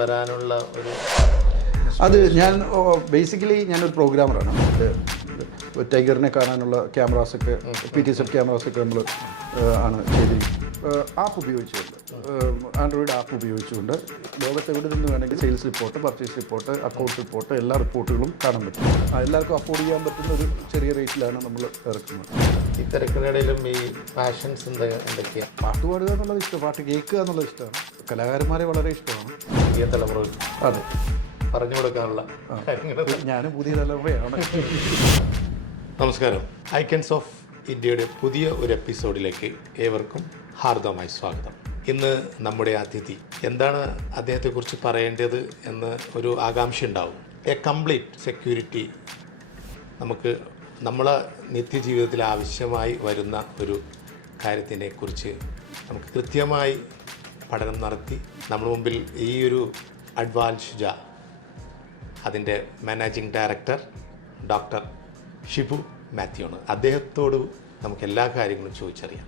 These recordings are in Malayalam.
വരാനുള്ള ഒരു അത് ഞാൻ ബേസിക്കലി ഞാനൊരു പ്രോഗ്രാമറാണ്. ടൈഗറിനെ കാണാനുള്ള ക്യാമറാസൊക്കെ PTZ ക്യാമറാസൊക്കെ നമ്മൾ ആണ് ചെയ്തിരിക്കുന്നത്. ആപ്പ് ഉപയോഗിച്ചുകൊണ്ട് ആൻഡ്രോയിഡ് ആപ്പ് ഉപയോഗിച്ചുകൊണ്ട് ലോകത്ത് എവിടെ നിന്ന് വേണമെങ്കിൽ sales report, purchase report, account report എല്ലാ റിപ്പോർട്ടുകളും കാണാൻ പറ്റും. എല്ലാവർക്കും അഫോർഡ് ചെയ്യാൻ പറ്റുന്ന ഒരു ചെറിയ റേറ്റിലാണ് നമ്മൾ ഇറക്കുന്നത്. ഈ തിരക്കിനിടയിലും ഈ പാഷൻസ് എന്തൊക്കെയാണ്? പാട്ട് പാടുക എന്നുള്ളത് ഇഷ്ടം, പാട്ട് കേൾക്കുക എന്നുള്ളത് ഇഷ്ടമാണ്. കലാകാരന്മാരെ വളരെ ഇഷ്ടമാണ്. പുതിയ തലമുറ അതെ, പറഞ്ഞു കൊടുക്കാനുള്ള ഞാനും പുതിയ തലമുറയാണ്. നമസ്കാരം. ഐക്കൺസ് ഓഫ് ഇന്ത്യയുടെ പുതിയ ഒരു എപ്പിസോഡിലേക്ക് ഏവർക്കും ഹാർദവമായി സ്വാഗതം. ഇന്ന് നമ്മുടെ അതിഥി എന്താണ് അദ്ദേഹത്തെക്കുറിച്ച് പറയേണ്ടത് എന്ന് ഒരു ആകാംക്ഷ ഉണ്ടാവും. എ കംപ്ലീറ്റ് സെക്യൂരിറ്റി നമുക്ക് നമ്മളെ നിത്യജീവിതത്തിൽ ആവശ്യമായി വരുന്ന ഒരു കാര്യത്തിനെ കുറിച്ച് നമുക്ക് കൃത്യമായി പഠനം നടത്തി നമ്മുടെ മുമ്പിൽ ഈ ഒരു അഡ്വാൽ ഷുജ, അതിൻ്റെ managing director doctor Shibu Mathew ആണ്. അദ്ദേഹത്തോട് നമുക്ക് എല്ലാ കാര്യങ്ങളും ചോദിച്ചറിയാം.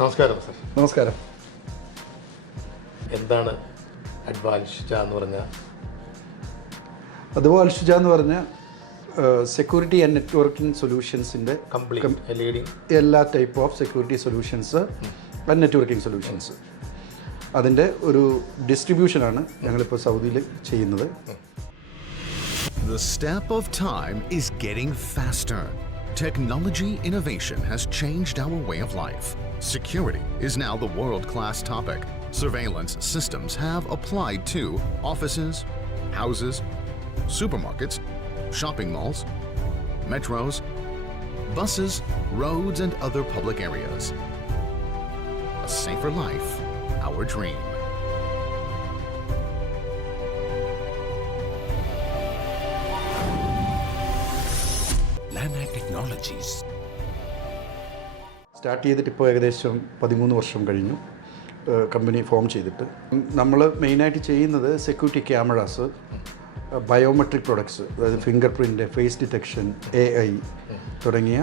നമസ്കാരം സർ. നമസ്കാരം. എന്താണ് അഡ്വാൽ ഷുജ എന്ന് പറഞ്ഞാൽ? അഡ്വാൽ ഷുജ എന്ന് പറഞ്ഞ സെക്യൂരിറ്റി ആൻഡ് നെറ്റ്വർക്കിംഗ് സൊല്യൂഷൻസിൻ്റെ കംപ്ലീറ്റ് ലീഡിങ് എല്ലാ type of security solutions and networking solutions അതിൻ്റെ ഒരു ഡിസ്ട്രിബ്യൂഷനാണ് ഞങ്ങളിപ്പോൾ സൗദിയിൽ ചെയ്യുന്നത്. The step of time is getting faster. Technology innovation has changed our way of life. Security is now the world-class topic. Surveillance systems have applied to offices, houses, supermarkets, shopping malls, metros, buses, roads, and other public areas. A safer life, our dream. Lanad Technologies. Start ചെയ്തിട്ട് ഇപ്പോൾ ഏകദേശം 13 വർഷം കഴിഞ്ഞു കമ്പനി ഫോം ചെയ്തിട്ട്. നമ്മൾ മെയിനായിട്ട് ചെയ്യുന്നത് സെക്യൂരിറ്റി ക്യാമറാസ്, ബയോമെട്രിക് പ്രൊഡക്ട്സ്, അതായത് finger print, face detection, AI തുടങ്ങിയ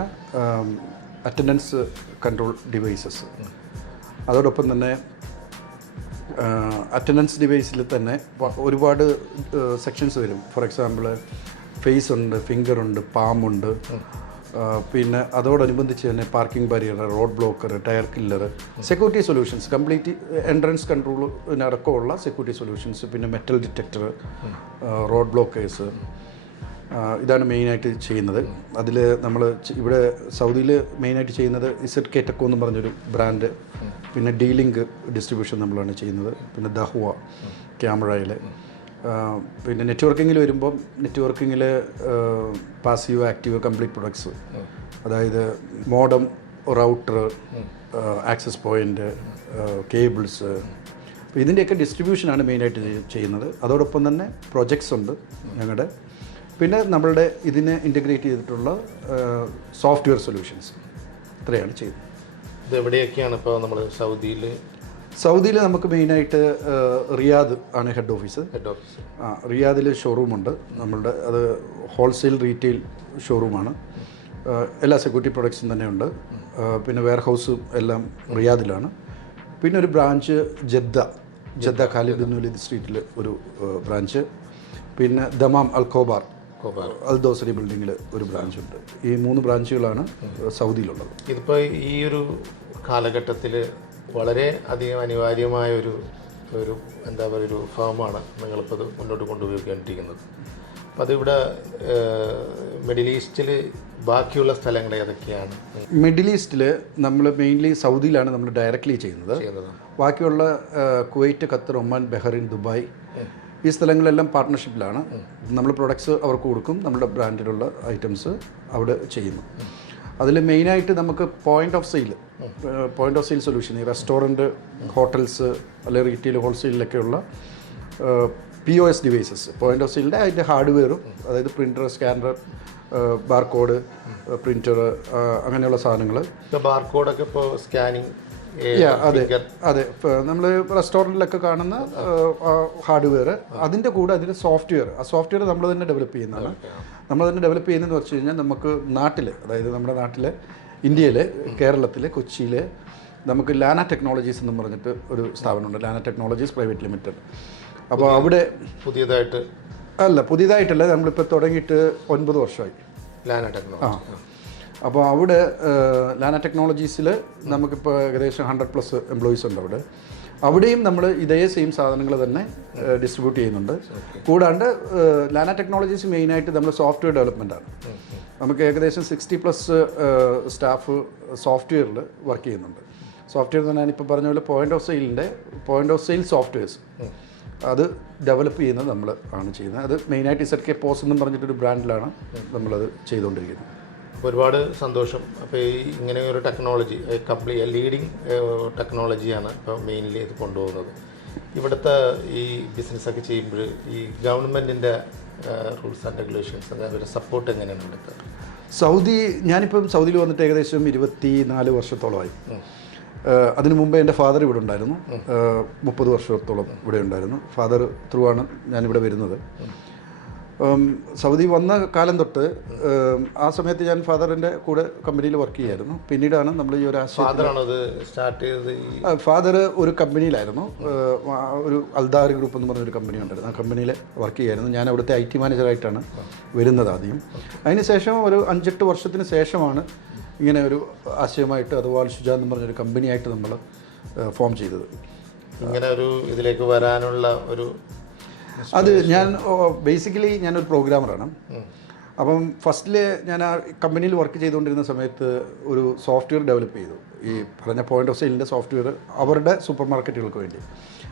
അറ്റൻഡൻസ് കൺട്രോൾ ഡിവൈസസ്. അതോടൊപ്പം തന്നെ അറ്റൻഡൻസ് ഡിവൈസിൽ തന്നെ ഒരുപാട് സെക്ഷൻസ് വരും. ഫോർ എക്സാമ്പിൾ ഫേസ് ഉണ്ട്, ഫിംഗർ ഉണ്ട്, പാമുണ്ട്. പിന്നെ അതോടനുബന്ധിച്ച് തന്നെ parking barrier, road blocker, tyre killer, security solutions, complete entrance കൺട്രോളിനടക്കമുള്ള സെക്യൂരിറ്റി സൊല്യൂഷൻസ്, പിന്നെ മെറ്റൽ ഡിറ്റക്ടർ, റോഡ് ബ്ലോക്കേഴ്സ്, ഇതാണ് മെയിനായിട്ട് ചെയ്യുന്നത്. അതിൽ നമ്മൾ ഇവിടെ സൗദിയിൽ മെയിനായിട്ട് ചെയ്യുന്നത് ZK ടെക്കോ എന്ന് പറഞ്ഞൊരു ബ്രാൻഡ്, പിന്നെ ഡീലിങ്ക് ഡിസ്ട്രിബ്യൂഷൻ നമ്മളാണ് ചെയ്യുന്നത്, പിന്നെ ദഹ്വ ക്യാമറയിൽ. പിന്നെ നെറ്റ്വർക്കിങ്ങിൽ വരുമ്പം നെറ്റ്വർക്കിങ്ങിൽ പാസീവ്, ആക്റ്റീവ്, കംപ്ലീറ്റ് പ്രൊഡക്ട്സ്, അതായത് modem, router, access point, cables, അപ്പോൾ ഇതിൻ്റെയൊക്കെ ഡിസ്ട്രിബ്യൂഷനാണ് മെയിനായിട്ട് ചെയ്യുന്നത്. അതോടൊപ്പം തന്നെ പ്രൊജക്ട്സ് ഉണ്ട് ഞങ്ങളുടെ. പിന്നെ നമ്മളുടെ ഇതിനെ ഇൻ്റഗ്രേറ്റ് ചെയ്തിട്ടുള്ള സോഫ്റ്റ്വെയർ സൊല്യൂഷൻസ്, ഇത്രയാണ് ചെയ്യുന്നത്. ഇത് എവിടെയൊക്കെയാണ് ഇപ്പോൾ നമ്മൾ സൗദിയിൽ നമുക്ക് മെയിനായിട്ട് റിയാദ് ആണ് ഹെഡ് ഓഫീസ്. റിയാദിൽ ഷോറൂമുണ്ട് നമ്മളുടെ. അത് ഹോൾസെയിൽ റീറ്റെയിൽ ഷോറൂമാണ്. എല്ലാ സെക്യൂരിറ്റി പ്രൊഡക്ട്സും തന്നെ ഉണ്ട്. പിന്നെ വെയർ ഹൗസും എല്ലാം റിയാദിലാണ്. പിന്നെ ഒരു branch Jeddah Khalid bin Waleed സ്ട്രീറ്റിൽ ഒരു ബ്രാഞ്ച്. പിന്നെ ദമാം അൽദോസരി ബിൽഡിങ്ങിൽ ഒരു ബ്രാഞ്ചുണ്ട്. ഈ 3 ബ്രാഞ്ചുകളാണ് സൗദിയിലുള്ളത്. ഇതിപ്പോൾ ഈ ഒരു കാലഘട്ടത്തിൽ വളരെ അധികം അനിവാര്യമായ ഒരു എന്താ പറയുക ഒരു ഫേമാണ് നിങ്ങളിപ്പോൾ ഇത് മുന്നോട്ട് കൊണ്ടുപോയിക്കൊണ്ടിരിക്കുന്നത്. അപ്പം അതിവിടെ മിഡിൽ ഈസ്റ്റിൽ ബാക്കിയുള്ള സ്ഥലങ്ങൾ ഏതൊക്കെയാണ്? മിഡിൽ ഈസ്റ്റിൽ നമ്മൾ മെയിൻലി സൗദിയിലാണ് നമ്മൾ ഡയറക്റ്റ്ലി ചെയ്യുന്നത്. ബാക്കിയുള്ള Kuwait, Qatar, Oman, Bahrain, Dubai, ഈ സ്ഥലങ്ങളെല്ലാം പാർട്ട്ണർഷിപ്പിലാണ്. നമ്മൾ പ്രൊഡക്ട്സ് അവർക്ക് കൊടുക്കും, നമ്മുടെ ബ്രാൻഡിലുള്ള ഐറ്റംസ് അവിടെ ചെയ്യുന്നു. അതിൽ മെയിനായിട്ട് നമുക്ക് point of sale point of sale solution, ഈ റെസ്റ്റോറൻറ്റ്, ഹോട്ടൽസ് അല്ലെങ്കിൽ റീറ്റെയിൽ ഹോൾസെയിലൊക്കെയുള്ള POS ഡിവൈസസ്, പോയിന്റ് ഓഫ് സെയിലിൻ്റെ അതിൻ്റെ ഹാർഡ്വെയറും, അതായത് പ്രിൻ്റർ, സ്കാനർ, ബാർകോഡ്, പ്രിൻ്റർ, അങ്ങനെയുള്ള സാധനങ്ങൾ. ബാർകോഡൊക്കെ ഇപ്പോൾ സ്കാനിങ്, അതെ അതെ, നമ്മൾ റെസ്റ്റോറൻറ്റിലൊക്കെ കാണുന്ന ഹാർഡ്വെയർ, അതിൻ്റെ കൂടെ അതിൻ്റെ സോഫ്റ്റ്വെയർ, ആ സോഫ്റ്റ്വെയർ നമ്മൾ തന്നെ ഡെവലപ്പ് ചെയ്യുന്നതാണ്. നമ്മൾ തന്നെ ഡെവലപ്പ് ചെയ്യുന്നതെന്ന് വെച്ച് കഴിഞ്ഞാൽ നമുക്ക് നാട്ടിൽ, അതായത് നമ്മുടെ നാട്ടിൽ, ഇന്ത്യയിൽ, കേരളത്തിൽ, കൊച്ചിയിൽ നമുക്ക് ലാന ടെക്നോളജീസ് എന്ന് പറഞ്ഞിട്ട് ഒരു സ്ഥാപനമുണ്ട്, ലാന ടെക്നോളജീസ് പ്രൈവറ്റ് ലിമിറ്റഡ്. അപ്പോൾ അവിടെ പുതിയതായിട്ടല്ല, നമ്മളിപ്പോൾ തുടങ്ങിയിട്ട് 9 വർഷമായി ലാന ടെക്നോളജി. അപ്പോൾ അവിടെ ലാന ടെക്നോളജീസിൽ നമുക്കിപ്പോൾ ഏകദേശം 100+ എംപ്ലോയീസ് ഉണ്ട് അവിടെ. അവിടെയും നമ്മൾ ഇതേ സെയിം സാധനങ്ങൾ തന്നെ ഡിസ്ട്രിബ്യൂട്ട് ചെയ്യുന്നുണ്ട്. കൂടാണ്ട് ലാന ടെക്നോളജീസ് മെയിനായിട്ട് നമ്മൾ സോഫ്റ്റ്വെയർ ഡെവലപ്മെൻറ്റാണ്. നമുക്ക് ഏകദേശം 60+ സ്റ്റാഫ് സോഫ്റ്റ്വെയറിൽ വർക്ക് ചെയ്യുന്നുണ്ട്. സോഫ്റ്റ്വെയർ എന്ന് പറഞ്ഞാൽ ഇപ്പോൾ പറഞ്ഞ പോലെ പോയിന്റ് ഓഫ് സെയിൽ സോഫ്റ്റ്വെയർസ് അത് ഡെവലപ്പ് ചെയ്യുന്നത് നമ്മൾ ആണ് ചെയ്യുന്നത്. അത് മെയിനായിട്ട് ZK POS എന്നും പറഞ്ഞിട്ടൊരു ബ്രാൻഡിലാണ് നമ്മളത് ചെയ്തുകൊണ്ടിരിക്കുന്നത്. ഒരുപാട് സന്തോഷം. അപ്പോൾ ഈ ഇങ്ങനെ ഒരു ടെക്നോളജി ലീഡിങ് ടെക്നോളജിയാണ് ഇപ്പോൾ മെയിൻലി ഇത് കൊണ്ടുപോകുന്നത്. ഇവിടുത്തെ ഈ ബിസിനസ്സൊക്കെ ചെയ്യുമ്പോൾ ഈ ഗവൺമെൻറ്റിൻ്റെ റൂൾസ് ആൻഡ് റെഗുലേഷൻസ്, അവരുടെ സപ്പോർട്ട് എങ്ങനെയാണ് ഇവിടുത്തെ? ഞാനിപ്പം സൗദിയിൽ വന്നിട്ട് ഏകദേശം 24 വർഷത്തോളമായി. അതിനു മുമ്പേ എൻ്റെ ഫാദർ ഇവിടെ ഉണ്ടായിരുന്നു, 30 വർഷത്തോളം ഇവിടെ ഉണ്ടായിരുന്നു. ഫാദർ ത്രൂ ആണ് ഞാനിവിടെ വരുന്നത്. സൗദി വന്ന കാലം തൊട്ട് ആ സമയത്ത് ഞാൻ ഫാദറിൻ്റെ കൂടെ കമ്പനിയിൽ വർക്ക് ചെയ്യായിരുന്നു. പിന്നീടാണ് നമ്മൾ ഈ ഒരു ഫാദർ ഒരു കമ്പനിയിലായിരുന്നു, ഒരു അൽദാർ ഗ്രൂപ്പ് എന്ന് പറഞ്ഞൊരു കമ്പനി ഉണ്ടായിരുന്നു. ആ കമ്പനിയിൽ വർക്ക് ചെയ്യായിരുന്നു. ഞാൻ അവിടുത്തെ IT മാനേജറായിട്ടാണ് വരുന്നത് ആദ്യം. അതിനുശേഷം ഒരു 5-8 വർഷത്തിന് ശേഷമാണ് ഇങ്ങനെ ഒരു ആശയമായിട്ട് അഥവാ ഷുജ എന്ന് പറഞ്ഞൊരു കമ്പനിയായിട്ട് നമ്മൾ ഫോം ചെയ്തത്. ഇങ്ങനെ ഒരു ഇതിലേക്ക് വരാനുള്ള ഒരു അത് ബേസിക്കലി ഞാനൊരു പ്രോഗ്രാമറാണ്. അപ്പം ഫസ്റ്റിൽ ഞാൻ ആ കമ്പനിയിൽ വർക്ക് ചെയ്തുകൊണ്ടിരുന്ന സമയത്ത് ഒരു സോഫ്റ്റ്വെയർ ഡെവലപ്പ് ചെയ്തു, ഈ പറഞ്ഞ പോയിന്റ് ഓഫ് സെയിലിൻ്റെ സോഫ്റ്റ്വെയർ അവരുടെ സൂപ്പർ മാർക്കറ്റുകൾക്ക് വേണ്ടി.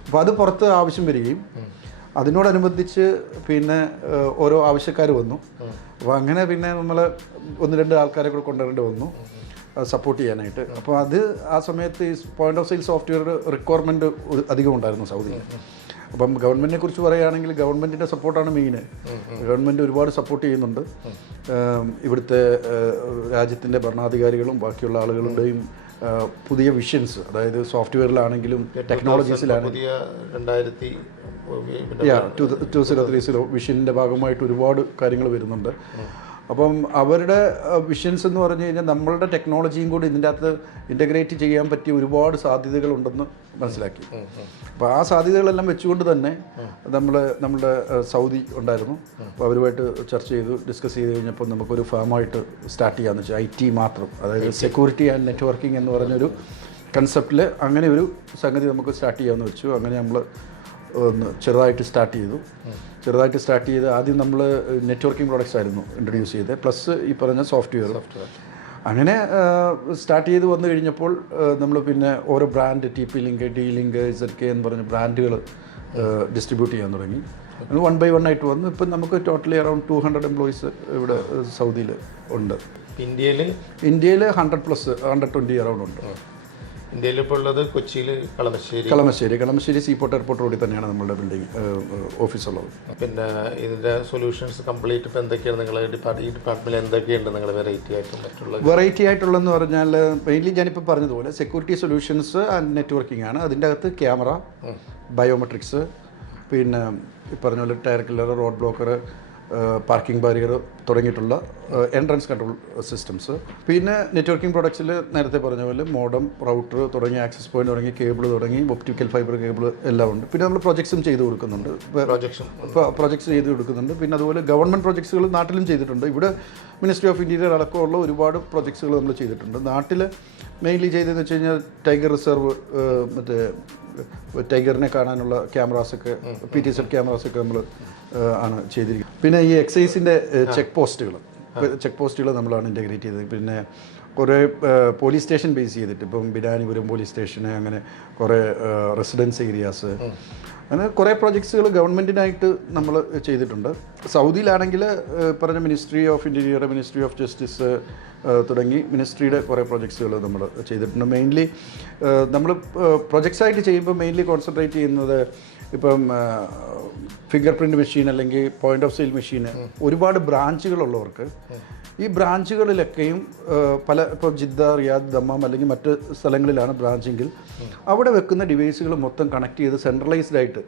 അപ്പോൾ അത് പുറത്ത് ആവശ്യം വരികയും അതിനോടനുബന്ധിച്ച് പിന്നെ ഓരോ ആവശ്യക്കാർ വന്നു. അപ്പോൾ അങ്ങനെ പിന്നെ നമ്മൾ 1-2 ആൾക്കാരെ കൂടെ കൊണ്ടുവരേണ്ടി വന്നു സപ്പോർട്ട് ചെയ്യാനായിട്ട്. അപ്പോൾ അത് ആ സമയത്ത് ഈ point of sale software requirement അധികം ഉണ്ടായിരുന്നു സൗദിയിൽ. അപ്പം ഗവൺമെൻറ്റിനെ കുറിച്ച് പറയുകയാണെങ്കിൽ ഗവൺമെൻറ്റിൻ്റെ സപ്പോർട്ടാണ് മെയിൻ. ഗവൺമെൻറ് ഒരുപാട് സപ്പോർട്ട് ചെയ്യുന്നുണ്ട്. ഇവിടുത്തെ രാജ്യത്തിൻ്റെ ഭരണാധികാരികളും ബാക്കിയുള്ള ആളുകളുടെയും പുതിയ വിഷൻസ്, അതായത് സോഫ്റ്റ്വെയറിലാണെങ്കിലും ടെക്നോളജീസിലാണെങ്കിലും 2030 വിഷൻ്റെ ഭാഗമായിട്ട് ഒരുപാട് കാര്യങ്ങൾ വരുന്നുണ്ട്. അപ്പം അവരുടെ വിഷൻസ് എന്ന് പറഞ്ഞു കഴിഞ്ഞാൽ നമ്മളുടെ ടെക്നോളജിയും കൂടി ഇതിൻ്റെ അകത്ത് ഇൻ്റഗ്രേറ്റ് ചെയ്യാൻ പറ്റിയ ഒരുപാട് സാധ്യതകളുണ്ടെന്ന് മനസ്സിലാക്കി. അപ്പോൾ ആ സാധ്യതകളെല്ലാം വെച്ചുകൊണ്ട് തന്നെ നമ്മുടെ സൗദി ഉണ്ടായിരുന്നു. അപ്പോൾ അവരുമായിട്ട് ചർച്ച ചെയ്തു, ഡിസ്കസ് ചെയ്ത് കഴിഞ്ഞപ്പോൾ നമുക്കൊരു ഫാമായിട്ട് സ്റ്റാർട്ട് ചെയ്യാമെന്ന് വെച്ചാൽ IT മാത്രം, അതായത് സെക്യൂരിറ്റി ആൻഡ് നെറ്റ്വർക്കിംഗ് എന്ന് പറഞ്ഞൊരു കൺസെപ്റ്റിൽ അങ്ങനെ ഒരു സംഗതി നമുക്ക് സ്റ്റാർട്ട് ചെയ്യാമെന്ന് വെച്ചു. അങ്ങനെ നമ്മൾ ഒന്ന് ചെറുതായിട്ട് സ്റ്റാർട്ട് ചെയ്ത് ആദ്യം നമ്മൾ നെറ്റ്വർക്കിംഗ് പ്രോഡക്റ്റ്സ് ആയിരുന്നു ഇൻട്രൊഡ്യൂസ് ചെയ്തത്, പ്ലസ് ഈ പറഞ്ഞ സോഫ്റ്റ്വെയർ. അങ്ങനെ സ്റ്റാർട്ട് ചെയ്ത് വന്നു കഴിഞ്ഞപ്പോൾ നമ്മൾ പിന്നെ ഓരോ ബ്രാൻഡ് TP-Link, D-Link, ZK എന്ന് പറഞ്ഞ ബ്രാൻഡുകൾ ഡിസ്ട്രിബ്യൂട്ട് ചെയ്യാൻ തുടങ്ങി. 1 by 1 ആയിട്ട് വന്നു. ഇപ്പം നമുക്ക് ടോട്ടലി അറൗണ്ട് 200 എംപ്ലോയീസ് ഇവിടെ സൗദിയിൽ ഉണ്ട്. ഇന്ത്യയിൽ 120 അറൗണ്ട് ഉണ്ട്. ഇന്ത്യയിൽ ഇപ്പോൾ ഉള്ളത് കൊച്ചിയിൽ കളമശ്ശേരി സീപോർട്ട് എയർപോർട്ട് റോഡിൽ തന്നെയാണ് നമ്മളുടെ ബിൽഡിംഗ് ഓഫീസുള്ളത്. പിന്നെ ഇതിൻ്റെ സൊല്യൂഷൻസ് കംപ്ലീറ്റ് ഇപ്പോൾ എന്തൊക്കെയാണ് നിങ്ങളുടെ ഈ ഡിപ്പാർട്ട്മെൻറ്റിൽ എന്തൊക്കെയുണ്ട് നിങ്ങൾ വെറൈറ്റി ആയിട്ടുള്ളതെന്ന് പറഞ്ഞാൽ മെയിൻലി ഞാനിപ്പോൾ പറഞ്ഞതുപോലെ സെക്യൂരിറ്റി സൊല്യൂഷൻസ് ആൻഡ് നെറ്റ്വർക്കിംഗ് ആണ്. അതിൻ്റെ അകത്ത് ക്യാമറ, ബയോമെട്രിക്സ്, പിന്നെ ഈ പറഞ്ഞ പോലെ tyre killer, road blocker, parking barrier തുടങ്ങിയിട്ടുള്ള എൻട്രൻസ് കൺട്രോൾ സിസ്റ്റംസ്. പിന്നെ നെറ്റ്വർക്കിംഗ് പ്രൊഡക്ട്സിൽ നേരത്തെ പറഞ്ഞ പോലെ മോഡം, റൗട്ടർ തുടങ്ങി ആക്സസ് പോയിന്റ് തുടങ്ങി കേബിൾ തുടങ്ങി ഒപ്റ്റിക്കൽ ഫൈബർ കേബിൾ എല്ലാം ഉണ്ട്. പിന്നെ നമ്മൾ പ്രൊജക്ട്സും ചെയ്ത് കൊടുക്കുന്നുണ്ട്. പിന്നെ അതുപോലെ ഗവൺമെൻറ് പ്രൊജക്ട്സുകൾ നാട്ടിലും ചെയ്തിട്ടുണ്ട്. ഇവിടെ മിനിസ്ട്രി ഓഫ് ഇൻറ്റീരിയർ അടക്കമുള്ള ഒരുപാട് പ്രൊജക്ട്സുകൾ നമ്മൾ ചെയ്തിട്ടുണ്ട്. നാട്ടിൽ മെയിൻലി ചെയ്തതെന്ന് വെച്ച് കഴിഞ്ഞാൽ ടൈഗർ റിസർവ്, മറ്റേ ടൈഗറിനെ കാണാനുള്ള ക്യാമറാസൊക്കെ, PTZ ക്യാമറാസൊക്കെ നമ്മൾ ആണ് ചെയ്തിരിക്കുന്നത്. പിന്നെ ഈ എക്സൈസിൻ്റെ ചെക്ക് പോസ്റ്റുകൾ നമ്മളാണ് ഇൻറ്റഗ്രേറ്റ് ചെയ്തത്. പിന്നെ കുറേ പോലീസ് സ്റ്റേഷൻ ബേസ് ചെയ്തിട്ട്, ഇപ്പം ബിരാനിപുരം പോലീസ് സ്റ്റേഷന്, അങ്ങനെ കുറേ റെസിഡൻസ് ഏരിയാസ്, അങ്ങനെ കുറേ പ്രോജക്ട്സുകൾ ഗവൺമെൻറ്റിനായിട്ട് നമ്മൾ ചെയ്തിട്ടുണ്ട്. സൗദിയിലാണെങ്കിൽ പറഞ്ഞ ministry of interior, ministry of justice തുടങ്ങി മിനിസ്ട്രിയുടെ കുറേ പ്രോജക്ട്സുകൾ നമ്മൾ ചെയ്തിട്ടുണ്ട്. മെയിൻലി നമ്മൾ പ്രൊജക്ട്സായിട്ട് ചെയ്യുമ്പോൾ മെയിൻലി കോൺസെൻട്രേറ്റ് ചെയ്യുന്നത് ഇപ്പം ഫിംഗർ പ്രിൻറ്റ് മെഷീൻ അല്ലെങ്കിൽ പോയിൻ്റ് ഓഫ് സെയിൽ മെഷീൻ, ഒരുപാട് ബ്രാഞ്ചുകളുള്ളവർക്ക് ഈ ബ്രാഞ്ചുകളിലൊക്കെയും ഇപ്പോൾ ജിദ്ദ, റിയാദ്, ദമ്മാം അല്ലെങ്കിൽ മറ്റ് സ്ഥലങ്ങളിലാണ് ബ്രാഞ്ചെങ്കിൽ അവിടെ വെക്കുന്ന ഡിവൈസുകൾ മൊത്തം കണക്ട് ചെയ്ത് സെൻട്രലൈസ്ഡ് ആയിട്ട്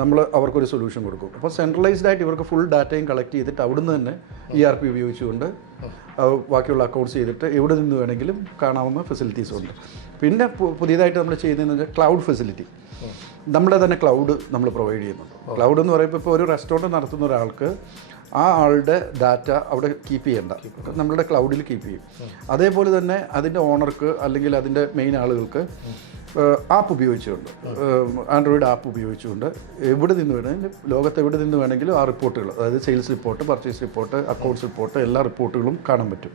നമ്മൾ അവർക്കൊരു സൊല്യൂഷൻ കൊടുക്കും. അപ്പോൾ സെൻട്രലൈസ്ഡ് ആയിട്ട് ഇവർക്ക് ഫുൾ ഡാറ്റയും കളക്ട് ചെയ്തിട്ട് അവിടുന്ന് തന്നെ ERP ഉപയോഗിച്ചുകൊണ്ട് ബാക്കിയുള്ള അക്കൗണ്ട്സ് ചെയ്തിട്ട് എവിടെ നിന്ന് വേണമെങ്കിലും കാണാവുന്ന ഫെസിലിറ്റീസും ഉണ്ട്. പിന്നെ പുതിയതായിട്ട് നമ്മൾ ചെയ്യുന്നതെന്ന് വെച്ചാൽ ക്ലൗഡ് ഫെസിലിറ്റി. നമ്മുടെ തന്നെ ക്ലൗഡ് നമ്മൾ പ്രൊവൈഡ് ചെയ്യുന്നുണ്ട്. ക്ലൗഡ് എന്ന് പറയുമ്പോൾ ഇപ്പോൾ ഒരു റെസ്റ്റോറൻറ്റ് നടത്തുന്ന ഒരാൾക്ക് ആ ആളുടെ ഡാറ്റ അവിടെ കീപ്പ് ചെയ്യേണ്ട, നമ്മളുടെ ക്ലൗഡിൽ കീപ്പ് ചെയ്യും. അതേപോലെ തന്നെ അതിൻ്റെ ഓണർക്ക് അല്ലെങ്കിൽ അതിൻ്റെ മെയിൻ ആളുകൾക്ക് ആപ്പ് ഉപയോഗിച്ചുകൊണ്ട്, ആൻഡ്രോയിഡ് ആപ്പ് ഉപയോഗിച്ചുകൊണ്ട് എവിടെ നിന്ന് വേണമെങ്കിലും, ലോകത്ത് എവിടെ നിന്ന് വേണമെങ്കിലും ആ റിപ്പോർട്ടുകൾ, അതായത് sales report, purchase report, accounts report, എല്ലാ റിപ്പോർട്ടുകളും കാണാൻ പറ്റും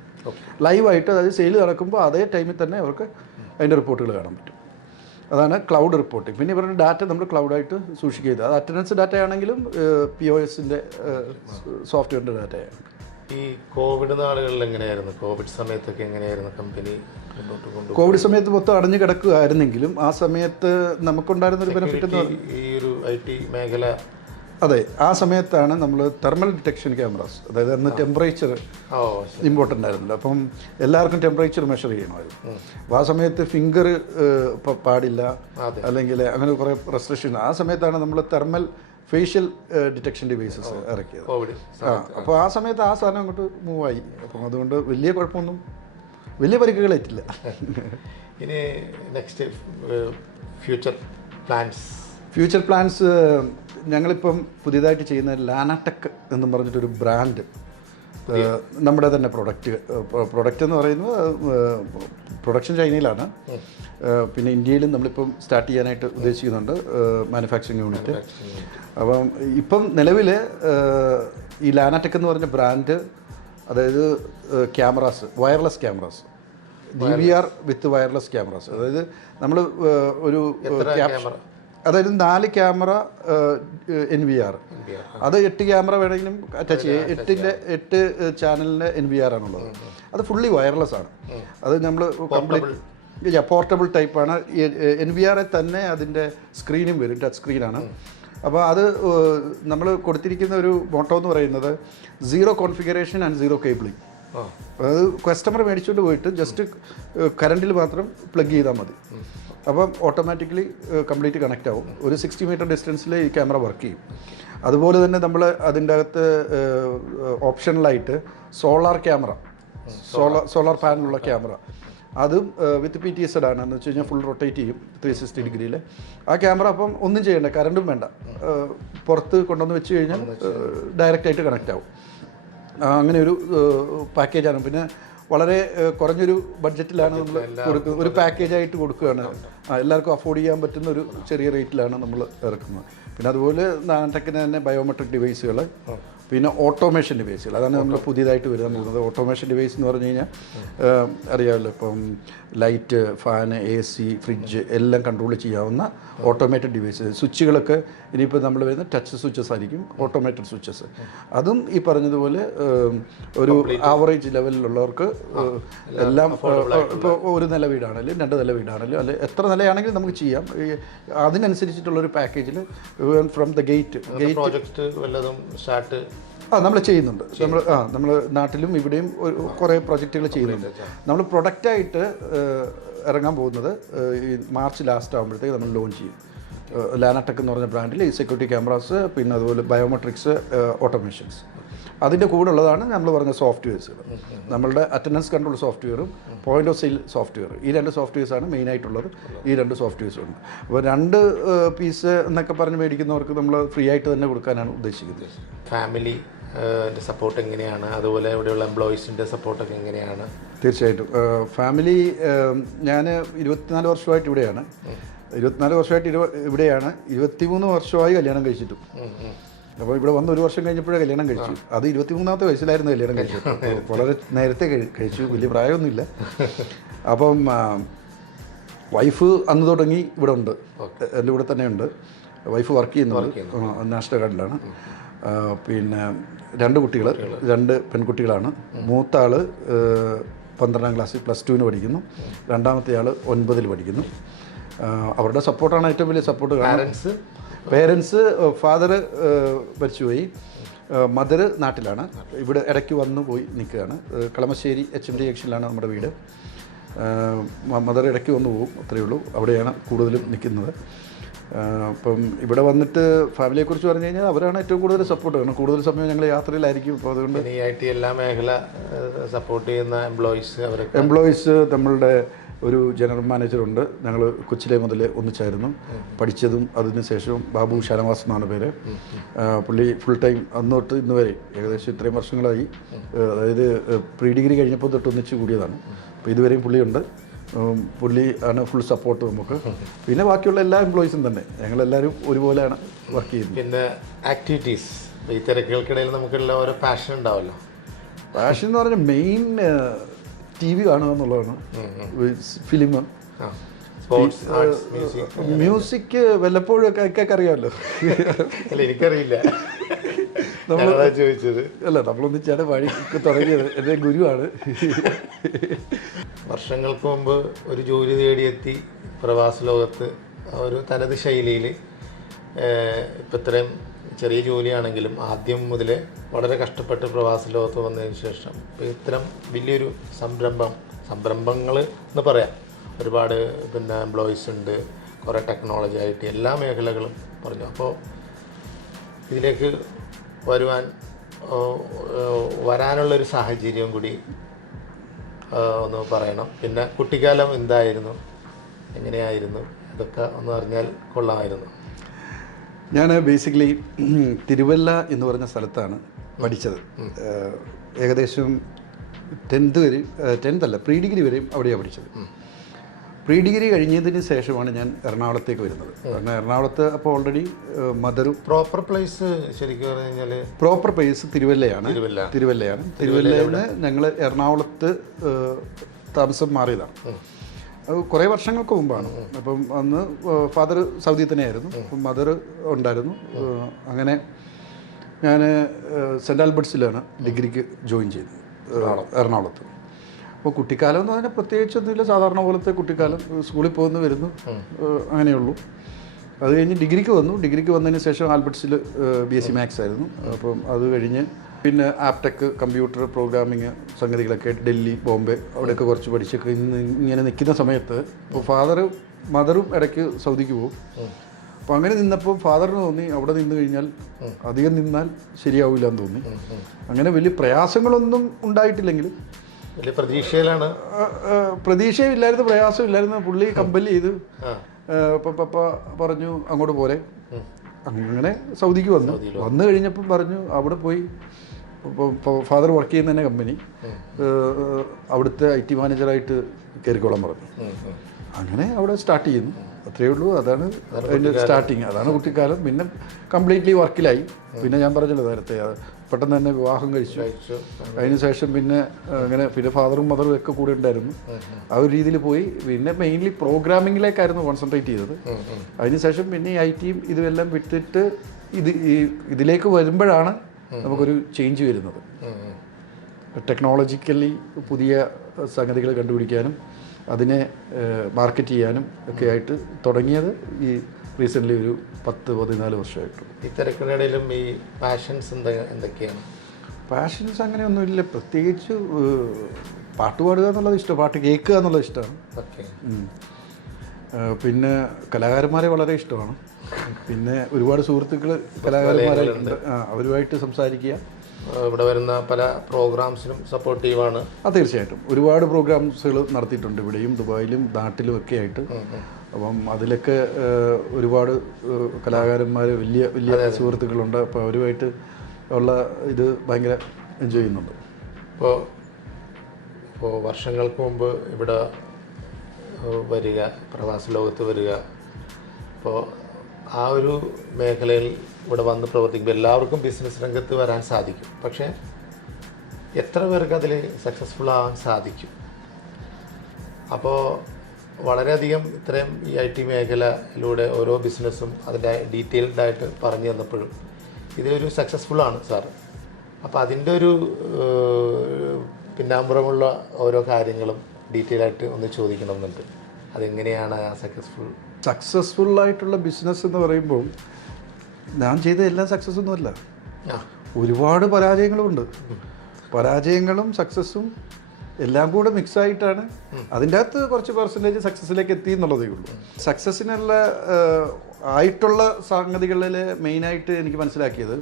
ലൈവായിട്ട്. അതായത് സെയിൽ നടക്കുമ്പോൾ അതേ ടൈമിൽ തന്നെ അവർക്ക് അതിൻ്റെ റിപ്പോർട്ടുകൾ കാണാൻ പറ്റും. അതാണ് ക്ലൗഡ് റിപ്പോർട്ടിംഗ്. പിന്നെ ഇവരുടെ ഡാറ്റ നമ്മൾ ക്ലൗഡായിട്ട് സൂക്ഷിക്കുക. അത് അറ്റൻഡൻസ് ഡാറ്റ ആണെങ്കിലും POSൻ്റെ സോഫ്റ്റ്വെയറിൻ്റെ ഡാറ്റയാണ്. ഈ കോവിഡ് നാളുകളിൽ എങ്ങനെയായിരുന്നു, കോവിഡ് സമയത്തൊക്കെ എങ്ങനെയായിരുന്നു കമ്പനി മുന്നോട്ട് കൊണ്ടുപോകുന്നത്? കോവിഡ് സമയത്ത് മൊത്തം അടഞ്ഞു കിടക്കുകയായിരുന്നെങ്കിലും ആ സമയത്ത് നമുക്കുണ്ടായിരുന്നൊരു ബെനിഫിറ്റ് എന്ന് ഈ ഒരു IT മേഖല, അതെ, ആ സമയത്താണ് നമ്മൾ തെർമൽ ഡിറ്റക്ഷൻ ക്യാമറാസ്, അതായത് അന്ന് ടെമ്പറേച്ചർ ഇമ്പോർട്ടൻ്റ് ആയിരുന്നില്ല. അപ്പം എല്ലാവർക്കും ടെമ്പറേച്ചർ മെഷർ ചെയ്യണമായിരുന്നു. അപ്പോൾ ആ സമയത്ത് ഫിംഗർ പാടില്ല, അല്ലെങ്കിൽ അങ്ങനെ കുറേ റെസ്ട്രിക്ഷൻ. ആ സമയത്താണ് നമ്മൾ തെർമൽ ഫേഷ്യൽ ഡിറ്റക്ഷൻ ഡിവൈസസ് ഇറക്കിയത്. അപ്പോൾ ആ സമയത്ത് ആ സാധനം അങ്ങോട്ട് മൂവായി. അപ്പം അതുകൊണ്ട് വലിയ കുഴപ്പമൊന്നും, വലിയ പരിക്കുകളേറ്റില്ല. ഇനി നെക്സ്റ്റ് ഫ്യൂച്ചർ പ്ലാൻസ് ഞങ്ങളിപ്പം പുതിയതായിട്ട് ചെയ്യുന്ന ലാനാടെക് എന്നും പറഞ്ഞിട്ടൊരു ബ്രാൻഡ്, നമ്മുടെ തന്നെ പ്രൊഡക്റ്റ് എന്ന് പറയുന്നത് പ്രൊഡക്ഷൻ ചൈനയിലാണ്. പിന്നെ ഇന്ത്യയിലും നമ്മളിപ്പം സ്റ്റാർട്ട് ചെയ്യാനായിട്ട് ഉദ്ദേശിക്കുന്നുണ്ട് മാനുഫാക്ചറിങ് യൂണിറ്റ്. അപ്പം ഇപ്പം നിലവിൽ ഈ ലാനാടെക് എന്ന് പറഞ്ഞ ബ്രാൻഡ്, അതായത് ക്യാമറാസ്, വയർലെസ് ക്യാമറാസ്, DVR വിത്ത് വയർലെസ് ക്യാമറാസ്, അതായത് നമ്മൾ ഒരു അതായത് 4 ക്യാമറ NVR, അത് 8 ക്യാമറ വേണമെങ്കിലും അറ്റാച്ച് ചെയ്യുക. 8 ചാനലിൻ്റെ NVR ആണുള്ളത്. അത് ഫുള്ളി വയർലെസ് ആണ്. അത് നമ്മൾ കംപ്ലീറ്റ് പോർട്ടബിൾ ടൈപ്പാണ്. NVR തന്നെ അതിൻ്റെ സ്ക്രീനും വരും, ടച്ച് സ്ക്രീനാണ്. അപ്പോൾ അത് നമ്മൾ കൊടുത്തിരിക്കുന്ന ഒരു മോട്ടോ എന്ന് പറയുന്നത് 0 കോൺഫിഗറേഷൻ ആൻഡ് 0 കേബിളിംഗ്. അത് കസ്റ്റമർ മേടിച്ചുകൊണ്ട് പോയിട്ട് ജസ്റ്റ് കറണ്ടിൽ മാത്രം പ്ലഗ് ചെയ്താൽ മതി. അപ്പം ഓട്ടോമാറ്റിക്കലി കംപ്ലീറ്റ് കണക്റ്റ് ആവും. ഒരു 60 മീറ്റർ ഡിസ്റ്റൻസിൽ ഈ ക്യാമറ വർക്ക് ചെയ്യും. അതുപോലെ തന്നെ നമ്മൾ അതിൻ്റെ അകത്ത് ഓപ്ഷണലായിട്ട് സോളാർ ക്യാമറ, സോളാർ പാനലുള്ള ക്യാമറ, അതും വിത്ത് PTSD ആണ്. എന്ന് വെച്ച് കഴിഞ്ഞാൽ ഫുൾ റൊട്ടേറ്റ് ചെയ്യും 360 ഡിഗ്രിയിൽ. ആ ക്യാമറ അപ്പം ഒന്നും ചെയ്യേണ്ട, കറണ്ടും വേണ്ട, പുറത്ത് കൊണ്ടുവന്ന് വെച്ച് കഴിഞ്ഞാൽ ഡയറക്റ്റായിട്ട് കണക്റ്റ് ആവും. അങ്ങനെ ഒരു പാക്കേജാണ്. പിന്നെ വളരെ കുറഞ്ഞൊരു ബഡ്ജറ്റിലാണ് നമ്മൾ കൊടുക്കുന്നത്, ഒരു പാക്കേജായിട്ട് കൊടുക്കുകയാണ്. എല്ലാവർക്കും അഫോർഡ് ചെയ്യാൻ പറ്റുന്ന ഒരു ചെറിയ റേറ്റിലാണ് നമ്മൾ ഇറക്കുന്നത്. പിന്നെ അതുപോലെ ലാനാടെക്കിന് തന്നെ ബയോമെട്രിക് ഡിവൈസുകൾ, പിന്നെ ഓട്ടോമേഷൻ ഡിവൈസുകൾ, അതാണ് നമ്മൾ പുതിയതായിട്ട് വരാൻ പോകുന്നത്. ഓട്ടോമേഷൻ ഡിവൈസ് എന്ന് പറഞ്ഞു കഴിഞ്ഞാൽ അറിയാമല്ലോ, ഇപ്പം ലൈറ്റ്, ഫാന്, AC, ഫ്രിഡ്ജ് എല്ലാം കൺട്രോൾ ചെയ്യാവുന്ന ഓട്ടോമേറ്റഡ് ഡിവൈസ്. സ്വിച്ചുകളൊക്കെ ഇനിയിപ്പോൾ നമ്മൾ വരുന്ന ടച്ച് സ്വിച്ചസ് ആയിരിക്കും, ഓട്ടോമേറ്റഡ് സ്വിച്ചസ്. അതും ഈ പറഞ്ഞതുപോലെ ഒരു ആവറേജ് ലെവലിലുള്ളവർക്ക് എല്ലാം, ഇപ്പോൾ ഒരു നില വീടാണെങ്കിലും 2 നില വീടാണെങ്കിലും അല്ലെ എത്ര നിലയാണെങ്കിലും നമുക്ക് ചെയ്യാം. അതിനനുസരിച്ചിട്ടുള്ളൊരു പാക്കേജിൽ ഫ്രം ദ ഗേറ്റ് നമ്മൾ ചെയ്യുന്നുണ്ട്. നമ്മൾ നാട്ടിലും ഇവിടെയും കുറേ പ്രൊജക്റ്റുകൾ ചെയ്യുന്നുണ്ട്. നമ്മൾ പ്രൊഡക്റ്റായിട്ട് ഇറങ്ങാൻ പോകുന്നത് ഈ മാർച്ച് ലാസ്റ്റ് ആകുമ്പോഴത്തേക്ക് നമ്മൾ ലോഞ്ച് ചെയ്യും. ലാനാടെക് എന്ന് പറഞ്ഞ ബ്രാൻഡിൽ ഈ സെക്യൂരിറ്റി ക്യാമറാസ്, പിന്നെ അതുപോലെ ബയോമെട്രിക്സ്, ഓട്ടോമേഷൻസ്, അതിൻ്റെ കൂടെ ഉള്ളതാണ് നമ്മൾ പറഞ്ഞ സോഫ്റ്റ്വെയർസുകൾ. നമ്മളുടെ അറ്റൻഡൻസ് കൺട്രോൾ സോഫ്റ്റ്വെയറും പോയിൻ്റ് ഓഫ് സെയിൽ സോഫ്റ്റ്വെയർ, ഈ 2 സോഫ്റ്റ്വെയർസാണ് മെയിനായിട്ടുള്ളത്. ഈ 2 സോഫ്റ്റ്വെയർസുണ്ട്. അപ്പോൾ 2 പീസ് എന്നൊക്കെ പറഞ്ഞ് മേടിക്കുന്നവർക്ക് നമ്മൾ ഫ്രീ ആയിട്ട് തന്നെ കൊടുക്കാനാണ് ഉദ്ദേശിക്കുന്നത്. ഫാമിലി സപ്പോർട്ട് എങ്ങനെയാണ്, അതുപോലെ ഇവിടെയുള്ള എംപ്ലോയീസിൻ്റെ സപ്പോർട്ടൊക്കെ എങ്ങനെയാണ്? തീർച്ചയായിട്ടും ഫാമിലി, ഞാൻ 24 വർഷമായിട്ട് ഇവിടെയാണ്. 24 വർഷമായിട്ട് ഇവിടെയാണ്. 23 വർഷമായി കല്യാണം കഴിച്ചിട്ടും. അപ്പോൾ ഇവിടെ വന്ന് 1 വർഷം കഴിഞ്ഞപ്പോഴേ കല്യാണം കഴിച്ചു. അത് 23ാമത്തെ വയസ്സിലായിരുന്നു കല്യാണം കഴിച്ചത്. വളരെ നേരത്തെ കഴിച്ചു, വലിയ പ്രായമൊന്നുമില്ല. അപ്പം വൈഫ് അന്ന് തുടങ്ങി ഇവിടെ ഉണ്ട്, എൻ്റെ കൂടെ തന്നെ ഉണ്ട്. വൈഫ് വർക്ക് ചെയ്യുന്നത് നാഷണൽ ഗാർഡിലാണ്. പിന്നെ 2 കുട്ടികൾ, 2 പെൺകുട്ടികളാണ്. മൂത്ത ആൾ 12ാം ക്ലാസ്സിൽ +2 പഠിക്കുന്നു. രണ്ടാമത്തെ ആൾ 9ൽ പഠിക്കുന്നു. അവരുടെ സപ്പോർട്ടാണ് ഏറ്റവും വലിയ സപ്പോർട്ട്. പേരൻസ് ഫാദർ മരിച്ചുപോയി, മദർ നാട്ടിലാണ്. ഇവിടെ ഇടയ്ക്ക് വന്നു പോയി നിൽക്കുകയാണ്. കളമശ്ശേരി HMD ജംഗ്ഷനിലാണ് നമ്മുടെ വീട്. മദർ ഇടയ്ക്ക് വന്നു പോകും, അത്രയേ ഉള്ളൂ. അവിടെയാണ് കൂടുതലും നിൽക്കുന്നത്. അപ്പം ഇവിടെ വന്നിട്ട് ഫാമിലിയെക്കുറിച്ച് പറഞ്ഞു കഴിഞ്ഞാൽ അവരാണ് ഏറ്റവും കൂടുതൽ സപ്പോർട്ട്. കാരണം കൂടുതൽ സമയം ഞങ്ങൾ യാത്രയിലായിരിക്കും. അപ്പോൾ അതുകൊണ്ട് എല്ലാ മേഖല സപ്പോർട്ട് ചെയ്യുന്ന എംപ്ലോയീസ് നമ്മളുടെ ഒരു ജനറൽ മാനേജറുണ്ട്. ഞങ്ങൾ കൊച്ചിലെ മുതൽ ഒന്നിച്ചായിരുന്നു പഠിച്ചതും. അതിനുശേഷവും ബാബു ഷാനവാസ് എന്നാണ് പേര്. പുള്ളി ഫുൾ ടൈം അന്ന് തൊട്ട് ഇന്ന് വരെ ഏകദേശം ഇത്രയും വർഷങ്ങളായി, അതായത് പ്രീ ഡിഗ്രി കഴിഞ്ഞപ്പോൾ തൊട്ട് ഒന്നിച്ച് കൂടിയതാണ്. അപ്പോൾ ഇതുവരെയും പുള്ളിയുണ്ട്. പുള്ളി ആണ് ഫുൾ സപ്പോർട്ട് നമുക്ക്. പിന്നെ ബാക്കിയുള്ള എല്ലാ എംപ്ലോയീസും തന്നെ ഞങ്ങളെല്ലാവരും ഒരുപോലെയാണ് വർക്ക് ചെയ്യുന്നത്. പിന്നെ ആക്ടിവിറ്റീസ്, ഈ തിരക്കുകൾക്കിടയിൽ നമുക്കുള്ള ഓരോ പാഷൻ ഉണ്ടാവല്ലോ. പാഷൻ എന്ന് പറഞ്ഞാൽ മെയിൻ TV കാണുക എന്നുള്ളതാണ്. ഫിലിം, മ്യൂസിക് വല്ലപ്പോഴും ഒക്കെ അറിയാമല്ലോ. എനിക്കറിയില്ല, ചോദിച്ചത്. അല്ല, നമ്മളൊന്നിച്ചാണ് പാടി തുടങ്ങിയത്. എൻ്റെ ഗുരുവാണ്. വർഷങ്ങൾക്ക് മുമ്പ് ഒരു ജോലി തേടിയെത്തി പ്രവാസ ലോകത്ത് ഒരു തനത് ശൈലിയിൽ. ഇപ്പം ഇത്രയും ചെറിയ ജോലിയാണെങ്കിലും ആദ്യം മുതലേ വളരെ കഷ്ടപ്പെട്ട് പ്രവാസ ലോകത്ത് വന്നതിന് ശേഷം ഇത്തരം വലിയൊരു സംരംഭങ്ങൾ എന്ന് പറയാം. ഒരുപാട് പിന്നെ എംപ്ലോയീസ് ഉണ്ട്, കുറേ ടെക്നോളജി ആയിട്ട് എല്ലാ മേഖലകളും പറഞ്ഞു. അപ്പോൾ ഇതിലേക്ക് വരാനുള്ളൊരു സാഹചര്യം കൂടി ഒന്ന് പറയണം. പിന്നെ കുട്ടിക്കാലം എന്തായിരുന്നു, എങ്ങനെയായിരുന്നു, ഇതൊക്കെ ഒന്ന് അറിഞ്ഞാൽ കൊള്ളാമായിരുന്നു. ഞാൻ ബേസിക്കലി തിരുവല്ല എന്ന് പറഞ്ഞ സ്ഥലത്താണ് പഠിച്ചത്. ഏകദേശം 10th വരെ, 10th അല്ല, പ്രീ ഡിഗ്രി വരെയും അവിടെയാണ് പഠിച്ചത്. പ്രീ ഡിഗ്രി കഴിഞ്ഞതിന് ശേഷമാണ് ഞാൻ എറണാകുളത്തേക്ക് വരുന്നത്. കാരണം എറണാകുളത്ത് അപ്പോൾ ഓൾറെഡി മദറും. പ്രോപ്പർ പ്ലേസ് ശരിക്കും പറഞ്ഞു കഴിഞ്ഞാൽ പ്രോപ്പർ പ്ലേസ് തിരുവല്ലയാണ്. തിരുവല്ലയിൽ നിന്ന് ഞങ്ങൾ എറണാകുളത്ത് താമസം മാറിയതാണ്. അത് കുറേ വർഷങ്ങൾക്ക് മുമ്പാണ്. അപ്പം അന്ന് ഫാദർ സൗദിയിൽ തന്നെയായിരുന്നു, അപ്പം മദർ ഉണ്ടായിരുന്നു. അങ്ങനെ ഞാൻ സെൻറ്റ് ആൽബർട്ട്സിലാണ് ഡിഗ്രിക്ക് ജോയിൻ ചെയ്തത്, എറണാകുളത്ത്. അപ്പോൾ കുട്ടിക്കാലം എന്ന് പറഞ്ഞാൽ പ്രത്യേകിച്ചൊന്നുമില്ല, സാധാരണ പോലത്തെ കുട്ടിക്കാലം. സ്കൂളിൽ പോകുന്നു, വരുന്നു, അങ്ങനെയുള്ളൂ. അത് കഴിഞ്ഞ് ഡിഗ്രിക്ക് വന്നു. ഡിഗ്രിക്ക് വന്നതിന് ശേഷം ആൽബർട്ട്സിൽ BSc മാത്സ് ആയിരുന്നു. അപ്പം അത് കഴിഞ്ഞ് പിന്നെ ആപ്ടെക്, കമ്പ്യൂട്ടർ പ്രോഗ്രാമിങ് സംഗതികളൊക്കെ ഡൽഹി, ബോംബെ അവിടെയൊക്കെ കുറച്ച് പഠിച്ചൊക്കെ ഇങ്ങനെ നിൽക്കുന്ന സമയത്ത് ഇപ്പോൾ മദറും ഇടയ്ക്ക് സൗദിക്ക് പോകും. അപ്പോൾ അങ്ങനെ നിന്നപ്പോൾ ഫാദറിന് തോന്നി അവിടെ നിന്ന് കഴിഞ്ഞാൽ അധികം നിന്നാൽ ശരിയാവില്ല എന്ന് തോന്നി. അങ്ങനെ വലിയ പ്രയാസങ്ങളൊന്നും ഉണ്ടായിട്ടില്ലെങ്കിലും വലിയ പ്രതീക്ഷയിലാണ്. പ്രതീക്ഷയില്ലായിരുന്നു, പ്രയാസമില്ലായിരുന്നു. പുള്ളി കമ്പൽ ചെയ്ത് പപ്പ പറഞ്ഞു അങ്ങോട്ട് പോരെ. അങ്ങനെ സൗദിക്ക് വന്നു കഴിഞ്ഞപ്പം പറഞ്ഞു അവിടെ പോയി. ഫാദർ വർക്ക് ചെയ്യുന്ന തന്നെ കമ്പനി, അവിടുത്തെ IT മാനേജറായിട്ട് കയറിക്കോളാൻ പറഞ്ഞു. അങ്ങനെ അവിടെ സ്റ്റാർട്ട് ചെയ്യുന്നു. അത്രയേ ഉള്ളൂ. അതാണ് അതിൻ്റെ സ്റ്റാർട്ടിങ്. അതാണ് കുട്ടിക്കാലം. പിന്നെ കംപ്ലീറ്റ്ലി വർക്കിലായി. പിന്നെ ഞാൻ പറഞ്ഞല്ലോ നേരത്തെ, പെട്ടെന്ന് തന്നെ വിവാഹം കഴിച്ചു. അതിനുശേഷം പിന്നെ അങ്ങനെ പിന്നെ ഫാദറും മദറും ഒക്കെ കൂടെ ഉണ്ടായിരുന്നു. ആ ഒരു രീതിയിൽ പോയി. പിന്നെ മെയിൻലി പ്രോഗ്രാമിങ്ങിലേക്കായിരുന്നു കോൺസെൻട്രേറ്റ് ചെയ്തത്. അതിനുശേഷം പിന്നെ ഈ ITയും ഇതുമെല്ലാം വിട്ടിട്ട് ഇതിലേക്ക് വരുമ്പോഴാണ് നമുക്കൊരു ചേഞ്ച് വരുന്നത്. ടെക്നോളജിക്കലി പുതിയ സംഗതികൾ കണ്ടുപിടിക്കാനും അതിനെ മാർക്കറ്റ് ചെയ്യാനും ഒക്കെ ആയിട്ട് തുടങ്ങിയത് ഈ റീസെൻ്റ്ലി ഒരു 10-14 വർഷമായിട്ടു. ഈ തിരക്കിനിടയിലും ഈ പാഷൻസ് എന്തൊക്കെയാണ്? പാഷൻസ് അങ്ങനെയൊന്നുമില്ല. പ്രത്യേകിച്ച് പാട്ട് പാടുക എന്നുള്ളത് ഇഷ്ടം, പാട്ട് കേൾക്കുക എന്നുള്ളത് ഇഷ്ടമാണ്. പിന്നെ കലാകാരന്മാരെ വളരെ ഇഷ്ടമാണ്. പിന്നെ ഒരുപാട് സുഹൃത്തുക്കൾ കലാകാരന്മാരായിട്ടുണ്ട്. അവരുമായിട്ട് സംസാരിക്കുക. ഇവിടെ വരുന്ന പല പ്രോഗ്രാംസിനും സപ്പോർട്ടീവാണ്. തീർച്ചയായിട്ടും ഒരുപാട് പ്രോഗ്രാംസുകൾ നടത്തിയിട്ടുണ്ട് ഇവിടെയും ദുബായിലും നാട്ടിലും ഒക്കെ ആയിട്ട്. അപ്പം അതിലൊക്കെ ഒരുപാട് കലാകാരന്മാർ വലിയ വലിയ സുഹൃത്തുക്കളുണ്ട്. അപ്പോൾ അവരുമായിട്ട് ഉള്ള ഇത് ഭയങ്കര എൻജോയ് ചെയ്യുന്നുണ്ട്. ഇപ്പോൾ വർഷങ്ങൾക്ക് മുമ്പ് ഇവിടെ വരിക, പ്രവാസ ലോകത്ത് വരിക, അപ്പോൾ ആ ഒരു മേഖലയിൽ ഇവിടെ വന്ന് പ്രവർത്തിക്കുമ്പോൾ എല്ലാവർക്കും ബിസിനസ് രംഗത്ത് വരാൻ സാധിക്കും. പക്ഷേ എത്ര പേർക്ക് അതിൽ സക്സസ്ഫുൾ ആവാൻ സാധിക്കും? അപ്പോൾ വളരെയധികം ഇത്രയും ഈ IT മേഖലയിലൂടെ ഓരോ ബിസിനസ്സും അതിൻ്റെ ഡീറ്റെയിൽഡായിട്ട് പറഞ്ഞു തന്നപ്പോഴും ഇതിലൊരു സക്സസ്ഫുള്ളാണ് സാർ. അപ്പോൾ അതിൻ്റെ ഒരു പിന്നാമ്പുറമുള്ള ഓരോ കാര്യങ്ങളും ഡീറ്റെയിൽ ആയിട്ട് ഒന്ന് ചോദിക്കണമെന്നുണ്ട്. അതെങ്ങനെയാണ് ആ സക്സസ്ഫുള്ളായിട്ടുള്ള ബിസിനസ് എന്ന് പറയുമ്പോൾ ഞാൻ ചെയ്ത എല്ലാം സക്സസ് ഒന്നുമല്ല. ഒരുപാട് പരാജയങ്ങളുമുണ്ട്. പരാജയങ്ങളും സക്സസ്സും എല്ലാം കൂടെ മിക്സായിട്ടാണ് അതിൻ്റെ അകത്ത് കുറച്ച് പെർസെൻറ്റേജ് സക്സസ്സിലേക്ക് എത്തി എന്നുള്ളതേ ഉള്ളൂ. സക്സസ്സിനുള്ള ആയിട്ടുള്ള സംഗതികളിൽ മെയിനായിട്ട് എനിക്ക് മനസ്സിലാക്കിയത്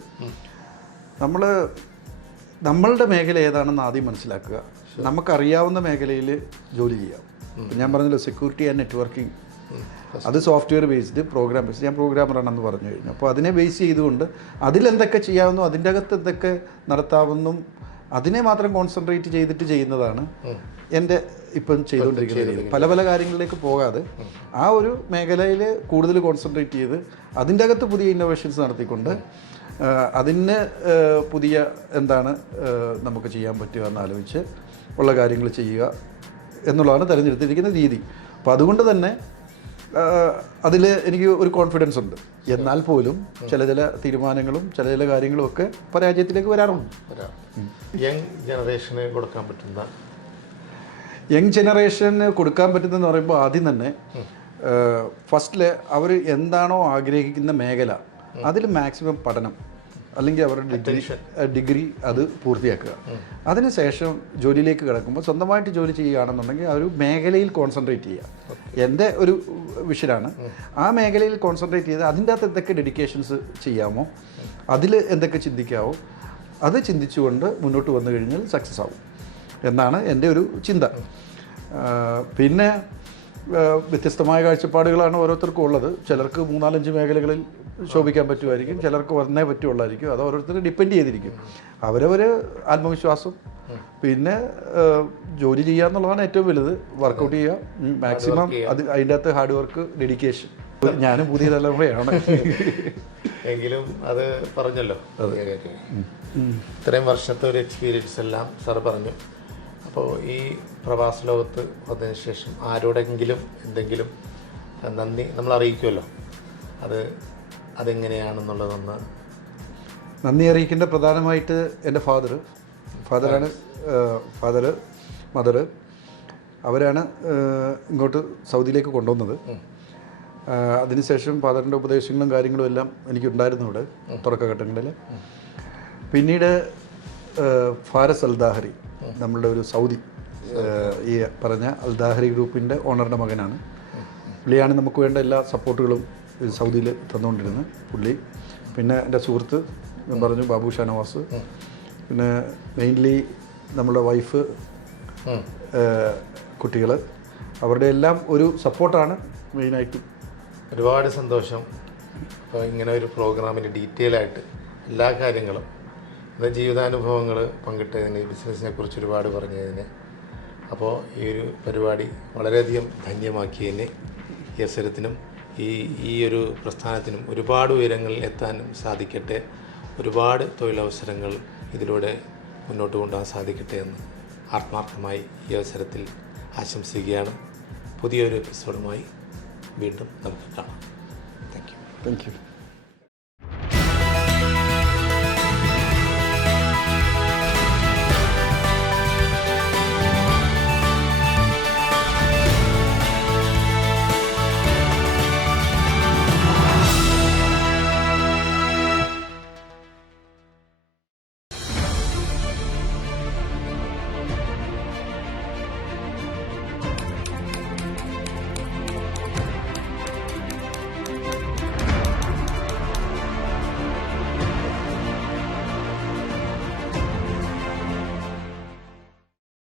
നമ്മളുടെ മേഖല ഏതാണെന്ന് ആദ്യം മനസ്സിലാക്കുക. നമുക്കറിയാവുന്ന മേഖലയിൽ ജോലി ചെയ്യാം. ഞാൻ പറഞ്ഞല്ലോ സെക്യൂരിറ്റി ആൻഡ് നെറ്റ്വർക്കിംഗ്, അത് സോഫ്റ്റ്വെയർ ബേസ്ഡ്, പ്രോഗ്രാം ബേസ്ഡ്. ഞാൻ പ്രോഗ്രാമറാണെന്ന് പറഞ്ഞു കഴിഞ്ഞു. അപ്പോൾ അതിനെ ബേസ് ചെയ്തുകൊണ്ട് അതിലെന്തൊക്കെ ചെയ്യാവുന്നു, അതിൻ്റെ അകത്ത് എന്തൊക്കെ നടത്താവുന്നും അതിനെ മാത്രം കോൺസെൻട്രേറ്റ് ചെയ്തിട്ട് ചെയ്യുന്നതാണ് എൻ്റെ ഇപ്പം ചെയ്തുകൊണ്ടിരിക്കുന്ന രീതി. പല പല കാര്യങ്ങളിലേക്ക് പോകാതെ ആ ഒരു മേഖലയിൽ കൂടുതൽ കോൺസെൻട്രേറ്റ് ചെയ്ത് അതിൻ്റെ അകത്ത് പുതിയ ഇന്നോവേഷൻസ് നടത്തിക്കൊണ്ട് അതിന് പുതിയ എന്താണ് നമുക്ക് ചെയ്യാൻ പറ്റുക എന്നാലോചിച്ച് ഉള്ള കാര്യങ്ങൾ ചെയ്യുക എന്നുള്ളതാണ് തിരഞ്ഞെടുത്തിരിക്കുന്ന രീതി. അപ്പോൾ അതുകൊണ്ട് തന്നെ അതിൽ എനിക്ക് ഒരു കോൺഫിഡൻസ് ഉണ്ട്. എന്നാൽ പോലും ചില തീരുമാനങ്ങളും ചില കാര്യങ്ങളും ഒക്കെ പരാജയത്തിലേക്ക് വരാറുണ്ട്. യങ് ജനറേഷന് കൊടുക്കാൻ പറ്റുന്ന യങ് ജനറേഷന് കൊടുക്കാൻ പറ്റുന്നതെന്ന് പറയുമ്പോൾ ആദ്യം തന്നെ ഫസ്റ്റിൽ അവർ എന്താണോ ആഗ്രഹിക്കുന്ന മേഖല അതിൽ മാക്സിമം പഠനം അല്ലെങ്കിൽ അവരുടെ ഡിഗ്രി അത് പൂർത്തിയാക്കുക. അതിനുശേഷം ജോലിയിലേക്ക് കിടക്കുമ്പോൾ സ്വന്തമായിട്ട് ജോലി ചെയ്യുകയാണെന്നുണ്ടെങ്കിൽ ആ ഒരു മേഖലയിൽ കോൺസെൻട്രേറ്റ് ചെയ്യുക. എൻ്റെ ഒരു വിഷയമാണ് ആ മേഖലയിൽ കോൺസെൻട്രേറ്റ് ചെയ്ത് അതിൻ്റെ അകത്ത് എന്തൊക്കെ ഡെഡിക്കേഷൻസ് ചെയ്യാമോ, അതിൽ എന്തൊക്കെ ചിന്തിക്കാമോ അത് ചിന്തിച്ചുകൊണ്ട് മുന്നോട്ട് വന്നു കഴിഞ്ഞാൽ സക്സസ് ആവും എന്നാണ് എൻ്റെ ഒരു ചിന്ത. പിന്നെ വ്യത്യസ്തമായ കാഴ്ചപ്പാടുകളാണ് ഓരോരുത്തർക്കും ഉള്ളത്. ചിലർക്ക് 3-4-5 മേഖലകളിൽ ശോഭിക്കാൻ പറ്റുമായിരിക്കും, ചിലർക്ക് ഒന്നേ പറ്റുള്ളായിരിക്കും. അത് ഓരോരുത്തർ ഡിപ്പെൻഡ് ചെയ്തിരിക്കും. അവരവർ ആത്മവിശ്വാസം, പിന്നെ ജോലി ചെയ്യുക എന്നുള്ളതാണ് ഏറ്റവും വലുത്. വർക്കൗട്ട് ചെയ്യുക മാക്സിമം, അത് അതിൻ്റെ അകത്ത് ഹാർഡ് വർക്ക്, ഡെഡിക്കേഷൻ. ഞാനും പുതിയ തലമുറയാണ് എങ്കിലും അത് പറഞ്ഞല്ലോ. ഇത്രയും വർഷത്തെ ഒരു എക്സ്പീരിയൻസ് എല്ലാം സാർ പറഞ്ഞു. അപ്പോൾ ഈ പ്രവാസ ലോകത്ത് വന്നതിന് ശേഷം ആരോടെങ്കിലും എന്തെങ്കിലും നന്ദി നമ്മൾ അറിയിക്കുമല്ലോ, അതെങ്ങനെയാണെന്നുള്ളതൊന്ന്. നന്ദി അറിയിക്കേണ്ട പ്രധാനമായിട്ട് എൻ്റെ ഫാദർ, മദർ, അവരാണ് ഇങ്ങോട്ട് സൗദിയിലേക്ക് കൊണ്ടുവന്നത്. അതിനുശേഷം ഫാദറിൻ്റെ ഉപദേശങ്ങളും കാര്യങ്ങളും എല്ലാം എനിക്കുണ്ടായിരുന്നു ഇവിടെ തുടക്കഘട്ടങ്ങളിൽ. പിന്നീട് ഫാരസ് അൽദാഹരി, നമ്മളുടെ ഒരു സൗദി, ഈ പറഞ്ഞ അൽദാഹരി ഗ്രൂപ്പിൻ്റെ ഓണറിൻ്റെ മകനാണ്. പുള്ളിയാണ് നമുക്ക് വേണ്ട എല്ലാ സപ്പോർട്ടുകളും സൗദിയിൽ തന്നുകൊണ്ടിരുന്നത് പുള്ളി. പിന്നെ എൻ്റെ സുഹൃത്ത് ഞാൻ പറഞ്ഞു ബാബു ഷാനവാസ്. പിന്നെ മെയിൻലി നമ്മുടെ വൈഫ്, കുട്ടികൾ, അവരുടെ എല്ലാം ഒരു സപ്പോർട്ടാണ് മെയിനായിട്ടും. ഒരുപാട് സന്തോഷം. അപ്പോൾ ഇങ്ങനെ ഒരു പ്രോഗ്രാമിന് ഡീറ്റെയിൽ ആയിട്ട് എല്ലാ കാര്യങ്ങളും, ജീവിതാനുഭവങ്ങൾ പങ്കിട്ടതിന്, ബിസിനസ്സിനെ കുറിച്ച് ഒരുപാട് പറഞ്ഞതിന്, അപ്പോൾ ഈ ഒരു പരിപാടി വളരെയധികം ധന്യമാക്കിയതിന് ഈ അവസരത്തിനും ഈ ഒരു പ്രസ്ഥാനത്തിനും ഒരുപാട് ഉയരങ്ങളിൽ എത്താനും സാധിക്കട്ടെ. ഒരുപാട് തൊഴിലവസരങ്ങൾ ഇതിലൂടെ മുന്നോട്ട് കൊണ്ടുപോകാൻ സാധിക്കട്ടെ എന്ന് ആത്മാർത്ഥമായി ഈ അവസരത്തിൽ ആശംസിക്കുകയാണ്. പുതിയൊരു എപ്പിസോഡുമായി വീണ്ടും നമുക്ക് കാണാം. Thank you.